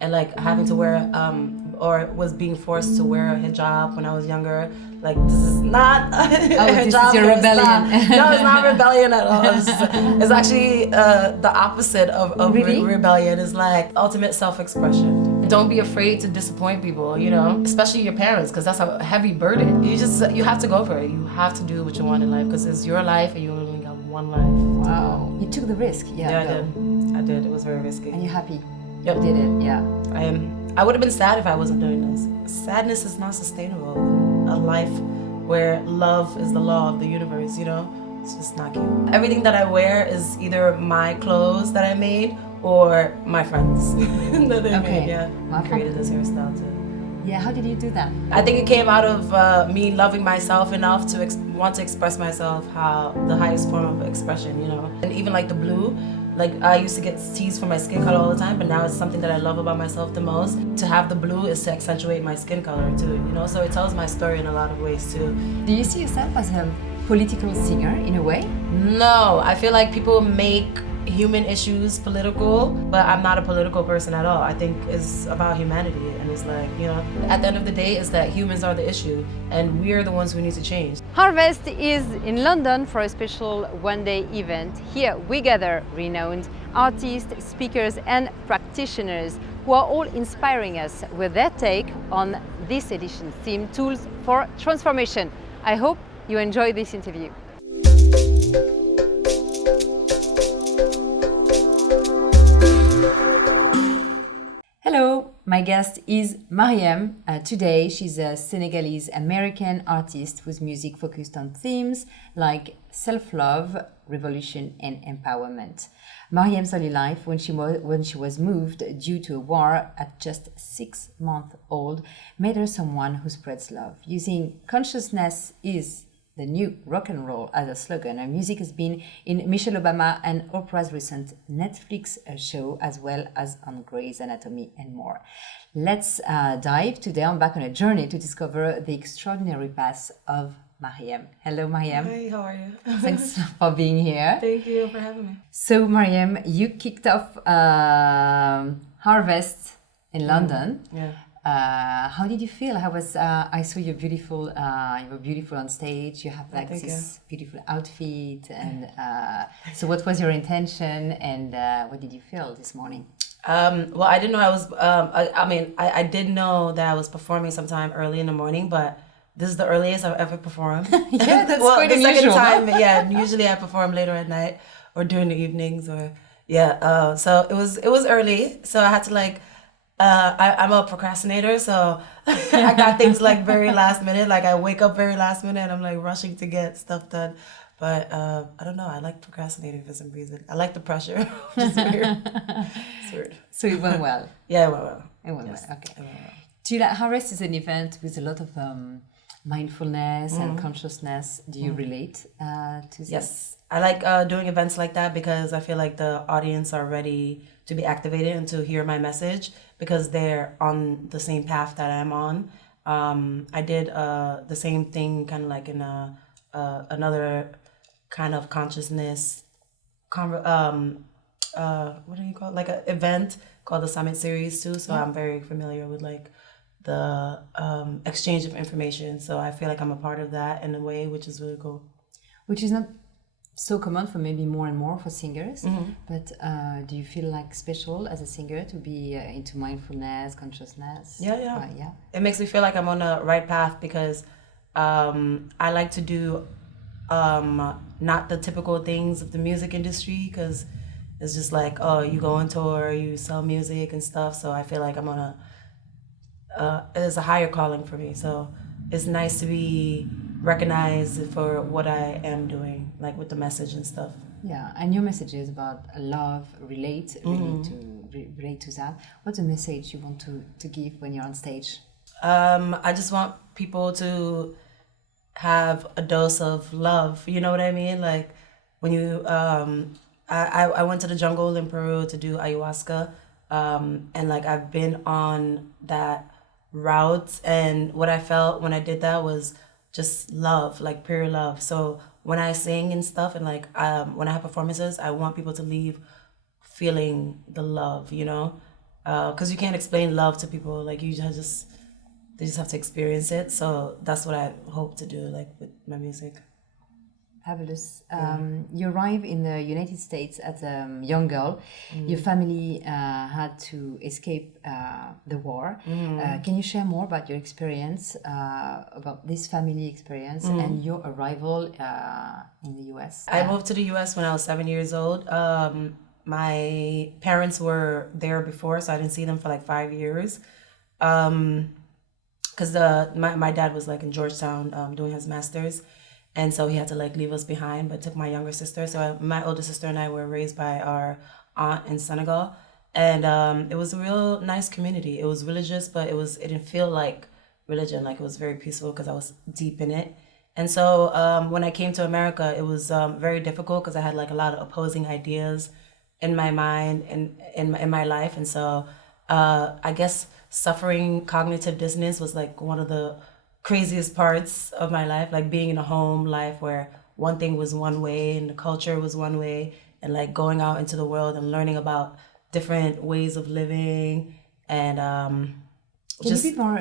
and like having to wear or was being forced to wear a hijab when I was younger. Like, this is not a this hijab. is your rebellion. No, it's not rebellion at all. It's actually the opposite of Really? rebellion. It's like ultimate self-expression. Don't be afraid to disappoint people, you know, especially your parents, because that's a heavy burden. You have to go for it. You have to do what you want in life, because it's your life and you only got one life. Wow. You took the risk. Yeah, I did. It was very risky. And you're happy. Yep. You did it, yeah. I am. I would have been sad if I wasn't doing this. Sadness is not sustainable. A life where love is the law of the universe, you know? It's just not cute. Everything that I wear is either my clothes that I made or my friends that they made. Yeah, I created this hairstyle too. Yeah, how did you do that? I think it came out of me loving myself enough to want to express myself how the highest form of expression, you know? And even like the blue, like I used to get teased for my skin color all the time, but now it's something that I love about myself the most. To have the blue is to accentuate my skin color too, you know? So it tells my story in a lot of ways too. Do you see yourself as a political singer in a way? No, I feel like people make human issues political, but I'm not a political person at all. I think it's about humanity, and it's like, you know, at the end of the day, it's that humans are the issue and we're the ones who need to change. Harvest is in London for a special one-day event. Here we gather renowned artists, speakers and practitioners who are all inspiring us with their take on this edition's theme, Tools for Transformation. I hope you enjoy this interview. Hello, my guest is Marieme. Today she's a Senegalese-American artist whose music focused on themes like self-love, revolution and empowerment. Marieme's early life, when she was moved due to a war at just 6 months old, made her someone who spreads love. Using consciousness is the new rock and roll as a slogan. Her music has been in Michelle Obama and Oprah's recent Netflix show, as well as on Grey's Anatomy and more. Let's dive today back on a journey to discover the extraordinary past of Marieme. Hello, Marieme. Hey, how are you? Thanks for being here. Thank you for having me. So, Marieme, you kicked off Harvest in London. Yeah. How did you feel? I saw you beautiful. You were beautiful on stage. You have like this beautiful outfit, and so what was your intention, and what did you feel this morning? Well, I didn't know I was. I did know that I was performing sometime early in the morning, but this is the earliest I've ever performed. Yeah, that's well, quite the unusual. Second time, yeah. Usually I perform later at night or during the evenings, or yeah. So it was early, so I had to like. I'm a procrastinator, so I got things like very last minute. Like I wake up very last minute and I'm like rushing to get stuff done. But I don't know, I like procrastinating for some reason. I like the pressure, which is weird. It's weird. So it went well. Yeah, it went well. It went well, okay. It went well. Do you like, Harvest is an event with a lot of mindfulness and consciousness. Do you relate to this? Yes, I like doing events like that because I feel like the audience are ready to be activated and to hear my message because they're on the same path that I'm on. I did the same thing kind of like in another kind of consciousness, what do you call it? Like an event called the Summit Series too. So I'm very familiar with like the exchange of information. So I feel like I'm a part of that in a way, which is really cool. Which is not so common for maybe more and more for singers, but do you feel like special as a singer to be into mindfulness, consciousness? Yeah. It makes me feel like I'm on the right path because I like to do not the typical things of the music industry because it's just like, oh, you go on tour, you sell music and stuff. So I feel like I'm on it's a higher calling for me. So it's nice to be recognized for what I am doing, like with the message and stuff. Yeah, and your message is about love, relate to that. What's the message you want to give when you're on stage? I just want people to have a dose of love. You know what I mean? Like when you, I went to the jungle in Peru to do ayahuasca, and like I've been on that route, and what I felt when I did that was just love, like pure love. So when I sing and stuff and like when I have performances, I want people to leave feeling the love, you know? because you can't explain love to people. Like they just have to experience it. So that's what I hope to do, like with my music. Fabulous. You arrived in the United States as a young girl. Your family had to escape the war. Can you share more about your experience, about this family experience and your arrival in the US? I moved to the US when I was 7 years old. My parents were there before, so I didn't see them for like 5 years. Because my dad was like in Georgetown doing his master's. And so he had to like leave us behind, but took my younger sister. So my older sister and I were raised by our aunt in Senegal, and it was a real nice community. It was religious, but it didn't feel like religion. Like it was very peaceful because I was deep in it. And so when I came to America, it was very difficult because I had like a lot of opposing ideas in my mind and in my life. And so I guess suffering cognitive dissonance was like one of the craziest parts of my life, like being in a home life where one thing was one way and the culture was one way, and like going out into the world and learning about different ways of living. And can you be more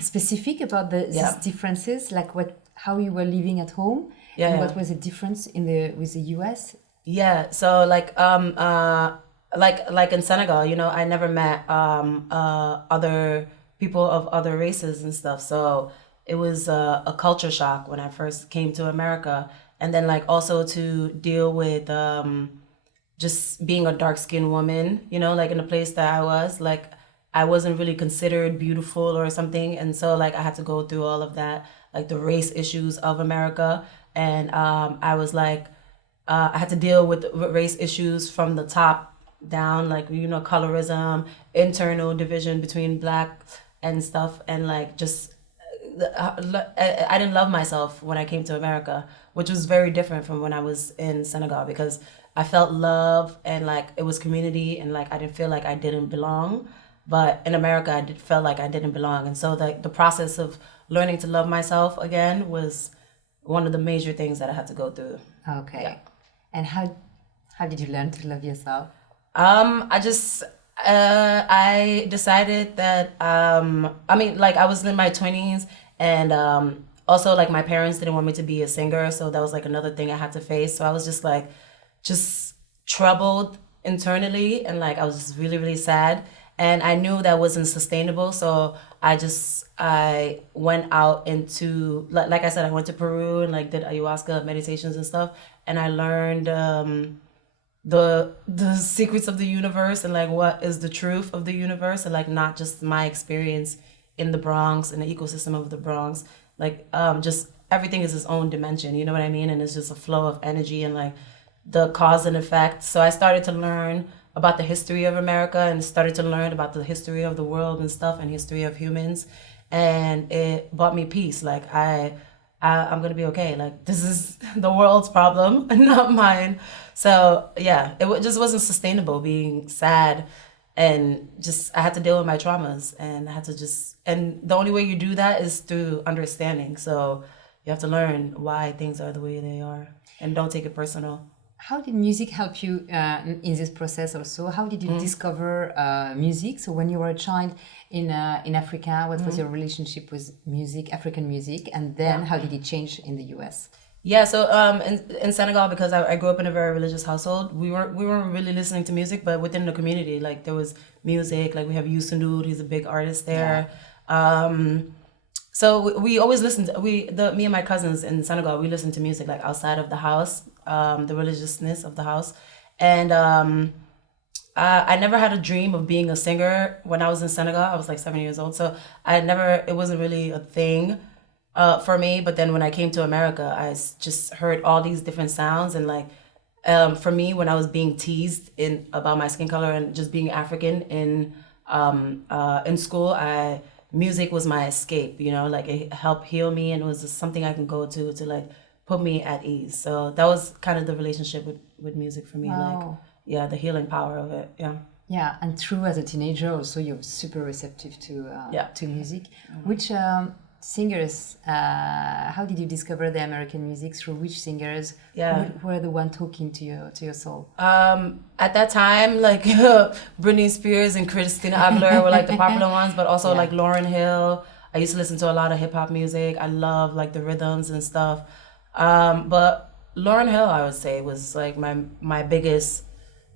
specific about these differences, like how you were living at home, and what was the difference with the US? Yeah, so like in Senegal, you know, I never met other people of other races and stuff. So it was a culture shock when I first came to America. And then like also to deal with just being a dark-skinned woman, you know, like in the place that I was, like I wasn't really considered beautiful or something. And so like I had to go through all of that, like the race issues of America. And I was like, I had to deal with race issues from the top down, like, you know, colorism, internal division between Black and stuff. And like just I didn't love myself when I came to America, which was very different from when I was in Senegal, because I felt love and like it was community, and like I didn't feel like I didn't belong. But in America, I felt like I didn't belong. And so the process of learning to love myself again was one of the major things that I had to go through. Okay. Yeah. And how did you learn to love yourself? I decided that I mean, like I was in my 20s, and also like my parents didn't want me to be a singer, so that was like another thing I had to face. So I was just like troubled internally, and like I was just really, really sad, and I knew that wasn't sustainable. So I went out into, like I said, I went to Peru and like did ayahuasca meditations and stuff, and I learned the secrets of the universe, and like what is the truth of the universe, and like not just my experience in the Bronx and the ecosystem of the Bronx, like just everything is its own dimension, you know what I mean? And it's just a flow of energy and like the cause and effect. So I started to learn about the history of America, and started to learn about the history of the world and stuff, and history of humans, and it brought me peace. Like I'm gonna be okay. Like this is the world's problem, not mine. So yeah, it just wasn't sustainable being sad, and just I had to deal with my traumas, and I had to and the only way you do that is through understanding. So you have to learn why things are the way they are, and don't take it personal. How did music help you in this process also? How did you discover music? So when you were a child in Africa, what was your relationship with music, African music? And then how did it change in the US? Yeah, so in Senegal, because I grew up in a very religious household, we weren't really listening to music, but within the community, like there was music. Like we have Youssou N'Dour, he's a big artist there. Yeah. So we always listened. Me and my cousins in Senegal, we listened to music like outside of the house, the religiousness of the house, and I never had a dream of being a singer when I was in Senegal. I was like 7 years old, so it wasn't really a thing for me. But then when I came to America, I just heard all these different sounds, and like for me, when I was being teased about my skin color and just being African in school, music was my escape, you know, like it helped heal me, and it was just something I can go to like put me at ease. So that was kind of the relationship with music for me. Wow. Like, yeah, the healing power of it. Yeah. Yeah, and true, as a teenager also, you're super receptive to music. Mm-hmm. singers, how did you discover the American music? Through which singers? Yeah. Who were the one talking to your soul? At that time, like Britney Spears and Christina Aguilera were like the popular ones, but also like Lauryn Hill. I used to listen to a lot of hip hop music. I love like the rhythms and stuff. But Lauryn Hill, I would say, was like my biggest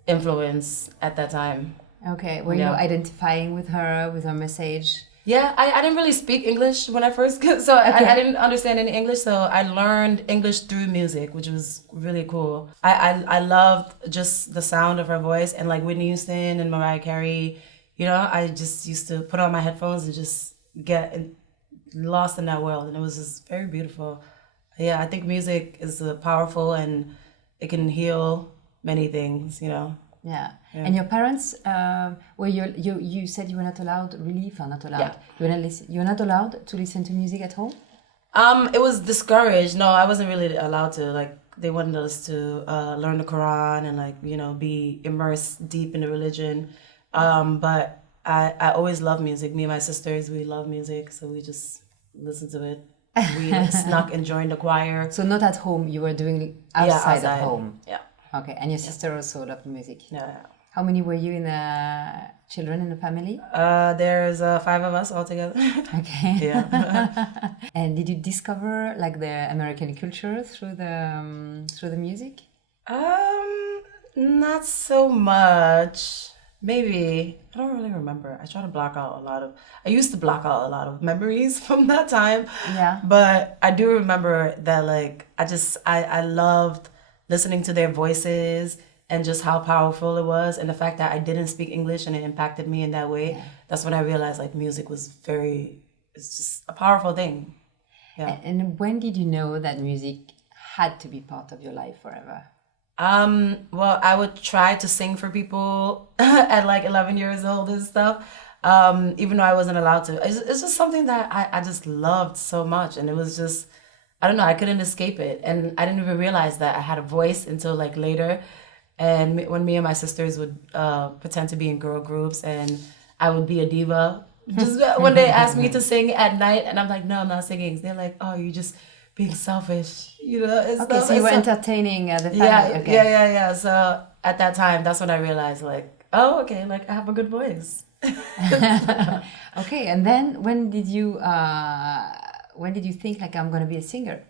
influence at that time. Okay, were you identifying with her message? Yeah, I didn't really speak English when I first, so I didn't understand any English, so I learned English through music, which was really cool. I loved just the sound of her voice, and like Whitney Houston and Mariah Carey, you know, I just used to put on my headphones and just get lost in that world, and it was just very beautiful. Yeah, I think music is powerful and it can heal many things, you know. Yeah. And your parents, were you said you were not allowed, not allowed. Yeah. You're not allowed to listen to music at home? It was discouraged. No, I wasn't really allowed to. Like, they wanted us to learn the Quran and, like, you know, be immersed deep in the religion. But I always loved music. Me and my sisters, we love music, so we just listened to it. We snuck and joined the choir. So not at home, you were doing outside of home. Yeah. Okay, and your sister also loved music. Yeah. How many were you in the children in the family? There's 5 of us all together. Okay. Yeah. And did you discover like the American culture through the music? Not so much. Maybe. I don't really remember. I used to block out a lot of memories from that time. Yeah. But I do remember that, like, I loved listening to their voices and just how powerful it was, and the fact that I didn't speak English and it impacted me in that way. Yeah. That's when I realized like music was it's just a powerful thing. Yeah. And when did you know that music had to be part of your life forever? Well, I would try to sing for people at like 11 years old and stuff, even though I wasn't allowed to. It's just something that I just loved so much, and it was just, I don't know, I couldn't escape it. And I didn't even realize that I had a voice until like later. And when me and my sisters would pretend to be in girl groups, and I would be a diva. Just when they asked me to sing at night, and I'm like, no, I'm not singing. They're like, oh, you're just being selfish, you know. Okay, so you were entertaining the family. Yeah, okay. yeah. So at that time, that's when I realized, like, oh, okay, like I have a good voice. Okay, and then when did you think like I'm gonna be a singer?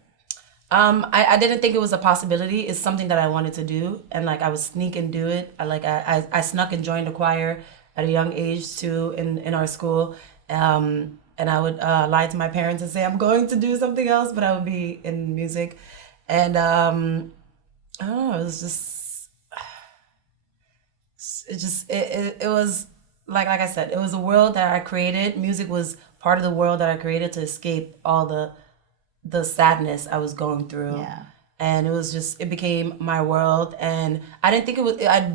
I didn't think it was a possibility. It's something that I wanted to do, and like I would sneak and do it. I snuck and joined the choir at a young age too in our school, and I would lie to my parents and say I'm going to do something else, but I would be in music, and I don't know. It was it was like I said, it was a world that I created. Music was part of the world that I created to escape all the sadness I was going through. Yeah. And it became my world, and I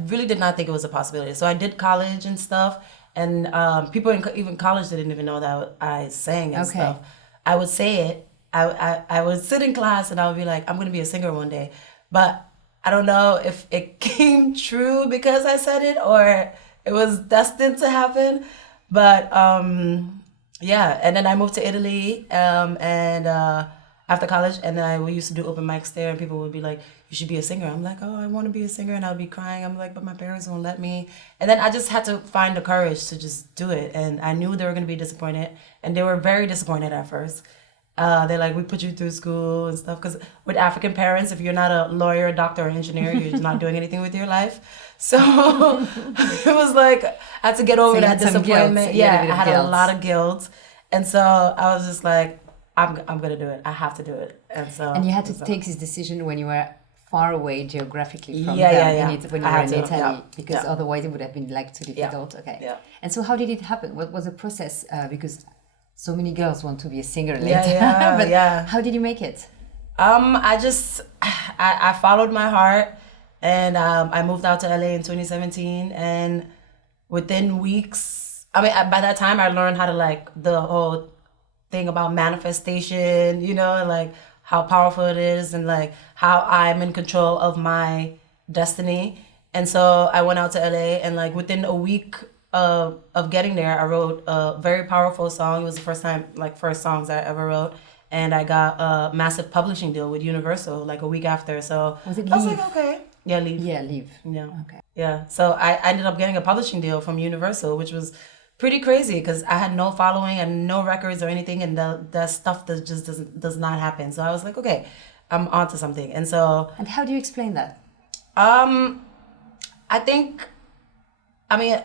really did not think it was a possibility. So I did college and stuff, and people even college didn't even know that I sang and stuff. I would say it. I would sit in class and I would be like, I'm going to be a singer one day. But I don't know if it came true because I said it or it was destined to happen. But yeah, and then I moved to Italy after college, and then we used to do open mics there, and people would be like, you should be a singer. I'm like, oh, I want to be a singer, and I would be crying. I'm like, but my parents won't let me. And then I just had to find the courage to just do it, and I knew they were going to be disappointed, and they were very disappointed at first. They're like, we put you through school and stuff, because with African parents, if you're not a lawyer, doctor, or engineer, you're just not doing anything with your life. So it was like, I had to get over that disappointment. Yeah, I had a lot of guilt. And so I was just like, I'm going to do it. I have to do it. And you had to take this decision when you were far away geographically from them. Yeah. When you were in Italy, because otherwise it would have been like too difficult. Yeah. Okay. Yeah. And so how did it happen? What was the process? Because so many girls want to be a singer later. But how did you make it? I followed my heart, and I moved out to LA in 2017, and within weeks, by that time I learned how to like the whole thing about manifestation, you know, and like how powerful it is, and like how I'm in control of my destiny. And so I went out to LA, and like within a week of getting there, I wrote a very powerful song. It was the first time, like first songs I ever wrote, and I got a massive publishing deal with Universal like a week after. So Was it I was Leave? like, okay, yeah, leave, Yeah, Leave. yeah, Okay. yeah. So I ended up getting a publishing deal from Universal, which was pretty crazy because I had no following and no records or anything, and the stuff that just does not happen. So I was like, okay, I'm onto something, and so And how do you explain that? I think, I mean,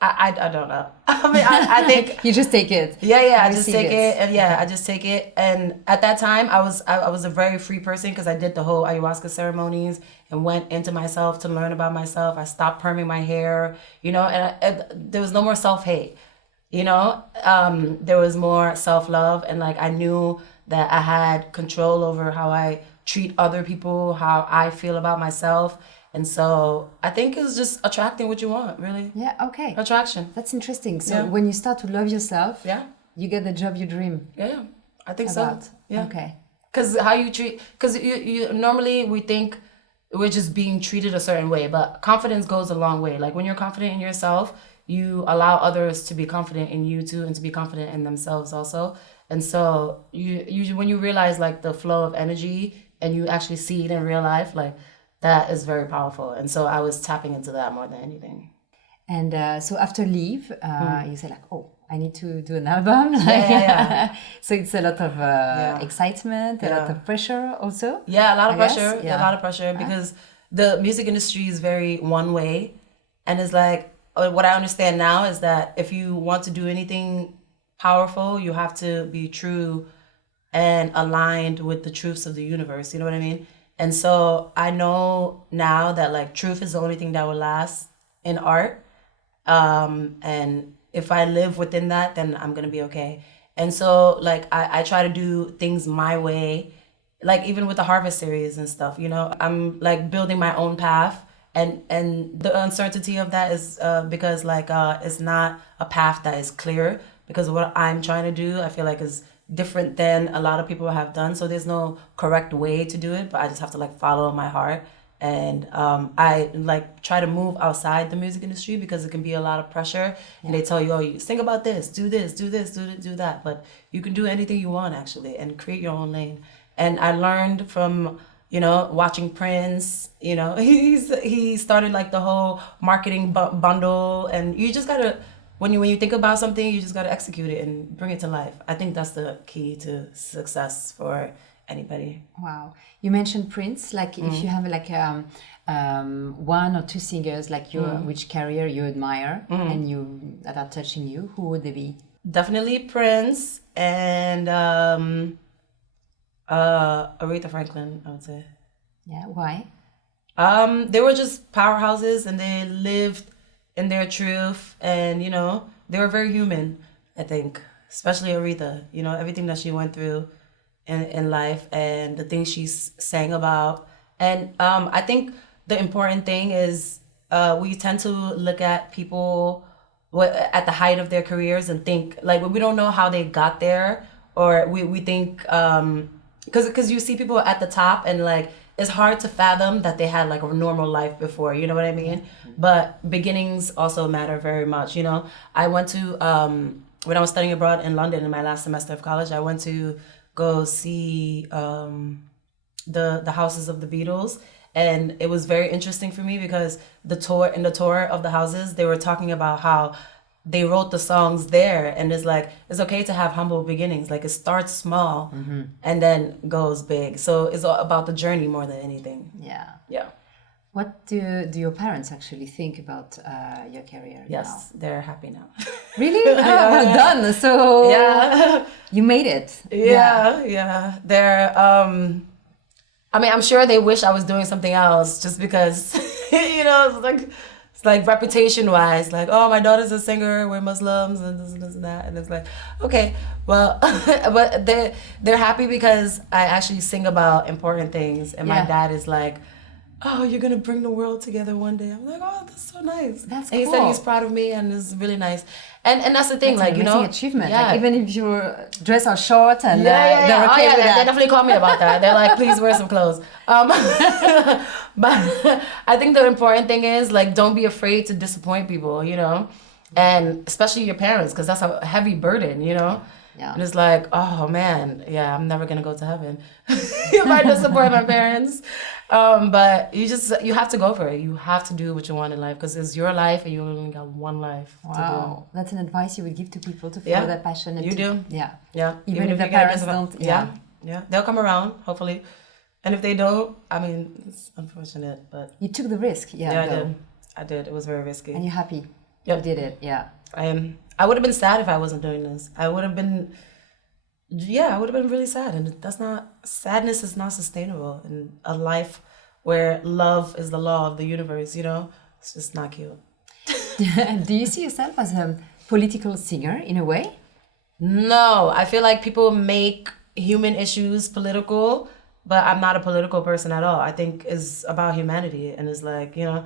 I don't know. I mean, I think. You just take it. Yeah, I You just receive take it, and I just take it. And at that time, I was a very free person because I did the whole ayahuasca ceremonies and went into myself to learn about myself. I stopped perming my hair, and there was no more self-hate, there was more self-love, and like I knew that I had control over how I treat other people, how I feel about myself. And so I think it's just attracting what you want, really. Yeah, okay. Attraction. That's interesting. So Yeah. when you start to love yourself, Yeah. you get the job you dream Yeah. I think about. so. Yeah. Okay. Because how you treat, because you normally we think we're just being treated a certain way, but confidence goes a long way. Like when you're confident in yourself, you allow others to be confident in you too, and to be confident in themselves also. And so you when you realize like the flow of energy and you actually see it in real life, like that is very powerful. And so I was tapping into that more than anything. And so after Leave, you say like, oh, I need to do an album. Yeah. So it's a lot of excitement, a lot Yeah. of pressure also. Yeah, a lot of I guess, pressure. yeah. A lot of pressure because the music industry is very one way. And it's like, what I understand now is that if you want to do anything powerful, you have to be true and aligned with the truths of the universe. You know what I mean? And so I know now that like truth is the only thing that will last in art. And if I live within that, then I'm going to be okay. And so like I try to do things my way, like even with the Harvest series and stuff, I'm like building my own path. And the uncertainty of that is because like it's not a path that is clear, because what I'm trying to do, I feel like is different than a lot of people have done. So there's no correct way to do it, but I just have to like follow my heart. And I like try to move outside the music industry because it can be a lot of pressure. And they tell you, oh, you sing about this, do this, do this, do that. But you can do anything you want actually and create your own lane. And I learned from, watching Prince, he started like the whole marketing bundle, and you just gotta, when you think about something, you just gotta execute it and bring it to life. I think that's the key to success for anybody. Wow. You mentioned Prince, like if you have like one or two singers like which career you admire and you that are touching you, who would they be? Definitely Prince and Aretha Franklin, I would say. Yeah, why? They were just powerhouses, and they lived in their truth, and they were very human. I think, especially Aretha. Everything that she went through in life, and the things she sang about. And I think the important thing is we tend to look at people at the height of their careers and think like we don't know how they got there, or we think because you see people at the top and like it's hard to fathom that they had like a normal life before, you know what I mean? But beginnings also matter very much. I went to when I was studying abroad in London in my last semester of college, I went to go see the houses of the Beatles, and it was very interesting for me because the tour of the houses, they were talking about how they wrote the songs there, and it's like it's okay to have humble beginnings. Like it starts small and then goes big. So it's all about the journey more than anything. Yeah. What do your parents actually think about your career now? Yes, they're happy now. Really? Well done. So Yeah. you made it. Yeah. They're I mean, I'm sure they wish I was doing something else just because it's like reputation wise, like, oh, my daughter's a singer, we're Muslims and this and that, and it's like, okay, well, but they're happy because I actually sing about important things, and my dad is like, oh, you're gonna bring the world together one day. I'm like, oh, that's so nice. That's and cool. He said he's proud of me, and it's really nice. And that's the thing, That's like, an amazing achievement. Yeah. Like, even if your dress are short and yeah. they're okay with They that. definitely call me about that. They're like, please wear some clothes. But I think the important thing is like, don't be afraid to disappoint people, and especially your parents, because that's a heavy burden, you know. Yeah. And it's like, oh man, yeah, I'm never gonna go to heaven if I don't support my parents. But you have to go for it. You have to do what you want in life because it's your life and you only got one life to Wow, that's an advice you would give to people to follow Yeah, their passion. And you do. Yeah. Yeah. Even if the you get a parents bit of a- don't. Yeah. Yeah. They'll come around, hopefully. And if they don't, I mean, it's unfortunate, but You took the risk. Yeah. yeah, I go. did. I did. It was very risky. And you're happy. Yep. You did it. Yeah. I would have been sad if I wasn't doing this. I would have been really sad. And sadness is not sustainable in a life where love is the law of the universe, you know? It's just not cute. Do you see yourself as a political singer in a way? No, I feel like people make human issues political, but I'm not a political person at all. I think it's about humanity and it's like, you know,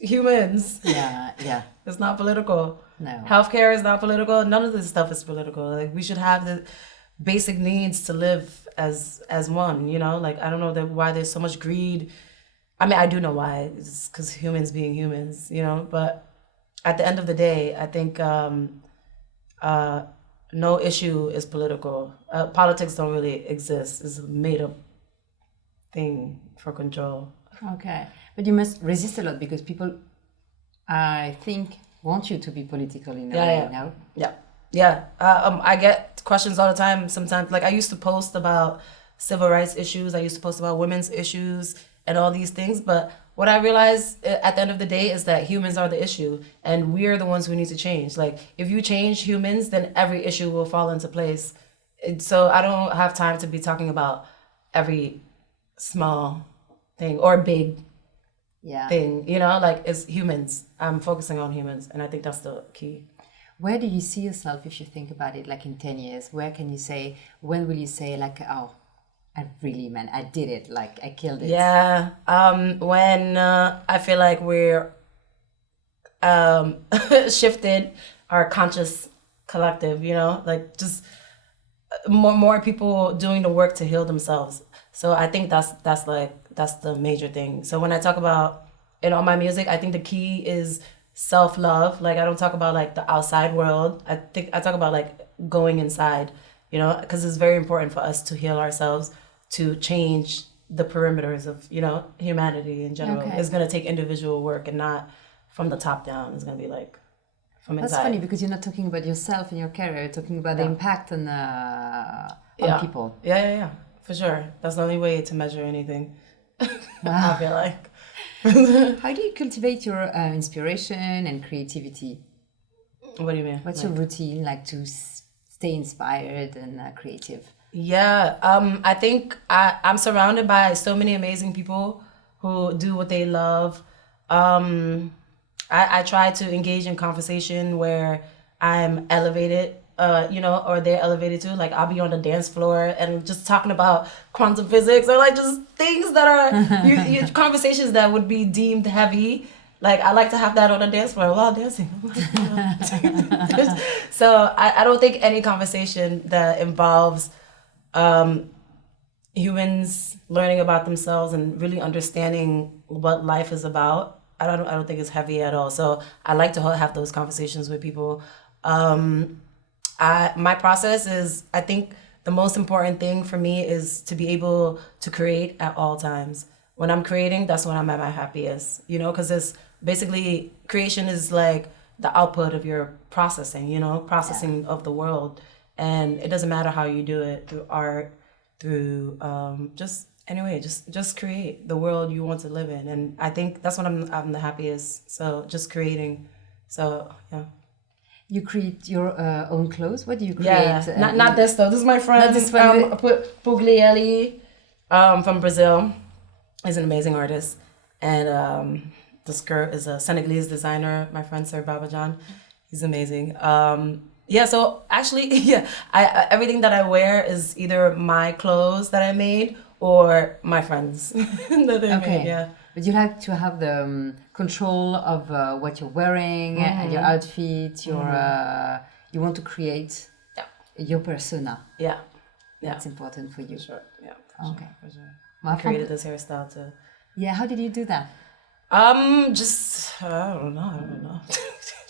humans. Yeah. Yeah. It's not political. No. Healthcare is not political. None of this stuff is political. Like we should have the basic needs to live as one, you know? Like I don't know why there's so much greed. I mean, I do know why. It's because humans being humans, you know? But at the end of the day, I think no issue is political. Politics don't really exist. It's a made up thing for control. Okay. But you must resist a lot because people, I think, want you to be political in a way, no? Yeah. I get questions all the time sometimes. Like I used to post about civil rights issues. I used to post about women's issues and all these things. But what I realized at the end of the day is that humans are the issue and we're the ones who need to change. Like if you change humans, then every issue will fall into place. And so I don't have time to be talking about every small thing or big thing, you know, like it's humans. I'm focusing on humans and I think that's the key. Where do you see yourself if you think about it, like in 10 years? When will you say like, oh, I did it, like I killed it? Yeah, when I feel like we're shifted our conscious collective, you know, like just more people doing the work to heal themselves. So I think that's the major thing. So when I talk about in all my music, I think the key is self-love. Like I don't talk about like the outside world. I talk about like going inside, you know, because it's very important for us to heal ourselves, to change the perimeters of, you know, humanity in general. Okay. It's going to take individual work and not from the top down. It's going to be like from inside. That's funny because you're not talking about yourself and your career. You're talking about the impact on people. Yeah. For sure. That's the only way to measure anything. Wow. I feel like. How do you cultivate your inspiration and creativity? What do you mean? What's your routine like to stay inspired and creative? Yeah, I think I'm surrounded by so many amazing people who do what they love. I try to engage in conversation where I'm elevated, you know, or they're elevated too. Like I'll be on the dance floor and just talking about quantum physics or like just things that are conversations that would be deemed heavy. Like I like to have that on the dance floor while dancing. So I don't think any conversation that involves humans learning about themselves and really understanding what life is about, I don't think it's heavy at all. So I like to have those conversations with people. My process is, I think the most important thing for me is to be able to create at all times. When I'm creating, that's when I'm at my happiest, you know, because it's basically creation is like the output of your processing, you know, processing of the world. And it doesn't matter how you do it, through art, through just create the world you want to live in. And I think that's when I'm the happiest. So just creating. So yeah. You create your own clothes. What do you create? Yeah, not this though. This is my friend. Not this one. Puglielli, from Brazil. He's an amazing artist, and the skirt is a Senegalese designer. My friend Sir Babajan, he's amazing. Yeah, so actually, yeah, everything that I wear is either my clothes that I made or my friends that they made. Yeah. But you like to have the control of what you're wearing and your outfit. You want to create your persona. Yeah. That's important for you. For sure. Yeah. Okay. For sure. Well, I created this hairstyle too. Yeah. How did you do that? Just I don't know. I don't know.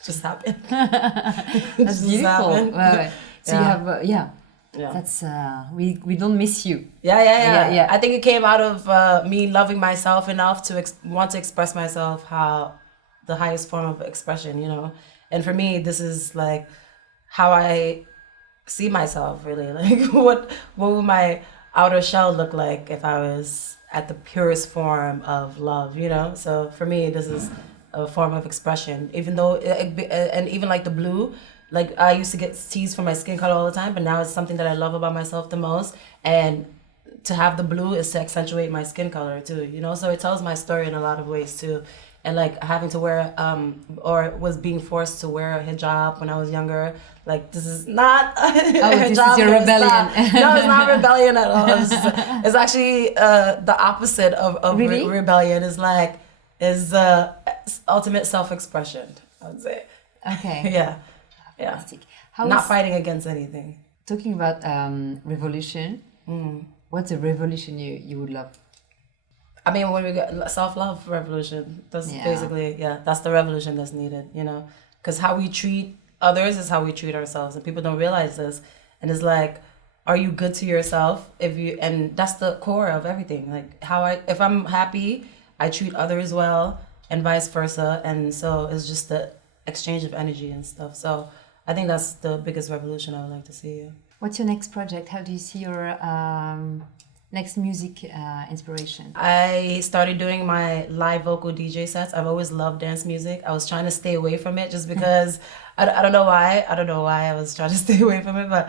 Just happened. That's Just beautiful. happened. Right. So you Yeah. have, Yeah. that's, we don't miss you. Yeah. Yeah. I think it came out of me loving myself enough to want to express myself how the highest form of expression, you know. And for me, this is like how I see myself really. Like what would my outer shell look like if I was at the purest form of love, you know? So for me, this is a form of expression. Even though, and even like the blue, like I used to get teased for my skin color all the time, but now it's something that I love about myself the most. And to have the blue is to accentuate my skin color too, you know? So it tells my story in a lot of ways too. And like having to wear, or was being forced to wear a hijab when I was younger. Like this is not This is your rebellion. No, it's not rebellion at all. It's actually the opposite of Really? rebellion. Is ultimate self-expression, I would say. Okay. Yeah. Fantastic. Not fighting against anything. Talking about revolution, what's a revolution you would love? I mean, when we get self-love revolution, that's Yeah. basically, that's the revolution that's needed, you know? Because how we treat others is how we treat ourselves, and people don't realize this. And it's like, are you good to yourself? And that's the core of everything. Like if I'm happy, I treat others well, and vice versa. And so it's just the exchange of energy and stuff. So I think that's the biggest revolution I would like to see. Yeah. What's your next project? How do you see your next music inspiration? I started doing my live vocal DJ sets. I've always loved dance music. I was trying to stay away from it just because I don't know why. I don't know why I was trying to stay away from it, but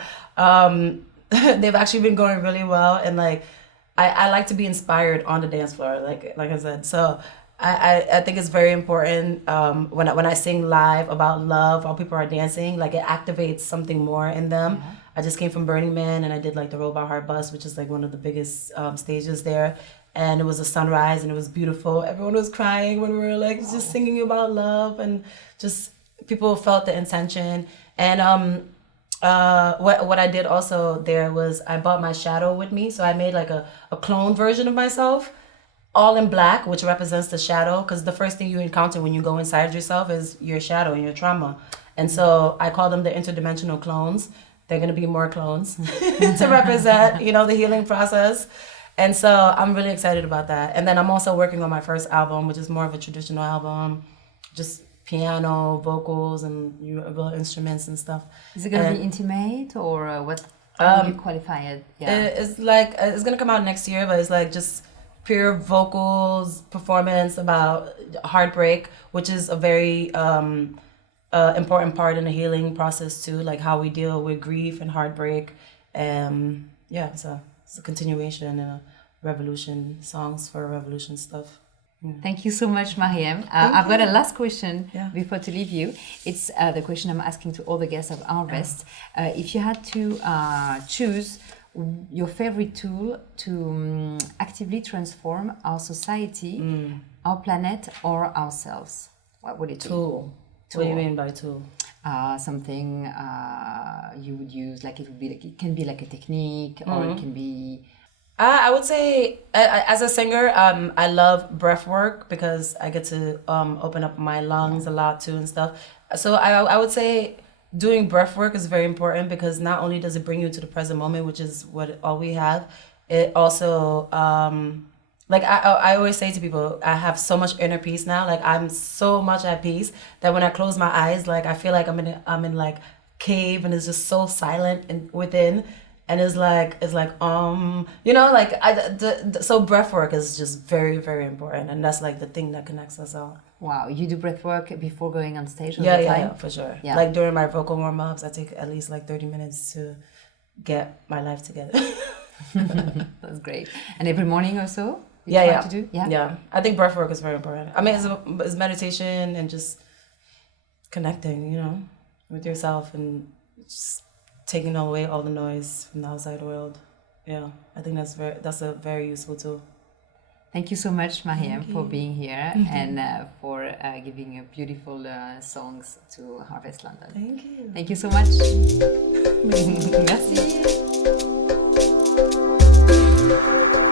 they've actually been going really well. And like I like to be inspired on the dance floor, like I said. So I think it's very important when I sing live about love while people are dancing, like it activates something more in them. Yeah. I just came from Burning Man, and I did like the Robot Heart Bus, which is like one of the biggest stages there. And it was a sunrise, and it was beautiful. Everyone was crying when we were like just singing about love, and just people felt the intention. And what I did also there was I bought my shadow with me, so I made like a clone version of myself, all in black, which represents the shadow, because the first thing you encounter when you go inside yourself is your shadow and your trauma. And so I call them the interdimensional clones. They're going to be more clones to represent, you know, the healing process. And so I'm really excited about that. And then I'm also working on my first album, which is more of a traditional album, just piano, vocals, and instruments and stuff. Is it going to be intimate, or what? How do you qualify it? Yeah. It's like, it's going to come out next year, but it's like just pure vocals, performance about heartbreak, which is a very important part in the healing process too, like how we deal with grief and heartbreak. So it's a continuation and a revolution, songs for revolution stuff. Thank you so much, Marieme. I've got a last question before to leave you. It's the question I'm asking to all the guests of Harvest. If you had to choose your favorite tool to actively transform our society, our planet, or ourselves, what would it be? Tool. What do you mean by tool? Something you would use, like it can be like a technique, or it can be. I would say, as a singer, I love breath work because I get to open up my lungs a lot too and stuff. So I would say doing breath work is very important because not only does it bring you to the present moment, which is what all we have, it also like I always say to people, I have so much inner peace now. Like I'm so much at peace that when I close my eyes, like I feel like I'm in like cave, and it's just so silent and within, and it's like you know, like so breath work is just very, very important, and that's like the thing that connects us all. Wow, you do breath work before going on stage all the time? Yeah, for sure. Yeah. Like during my vocal warm-ups, I take at least like 30 minutes to get my life together. That's great. And every morning or so? Yeah. To do? Yeah. Yeah. I think breath work is very important. I mean, it's meditation and just connecting, you know, with yourself and just taking away all the noise from the outside world. Yeah. I think that's a very useful tool. Thank you so much, Marieme, for being here and for giving beautiful songs to Harvest London. Thank you. Thank you so much. Merci.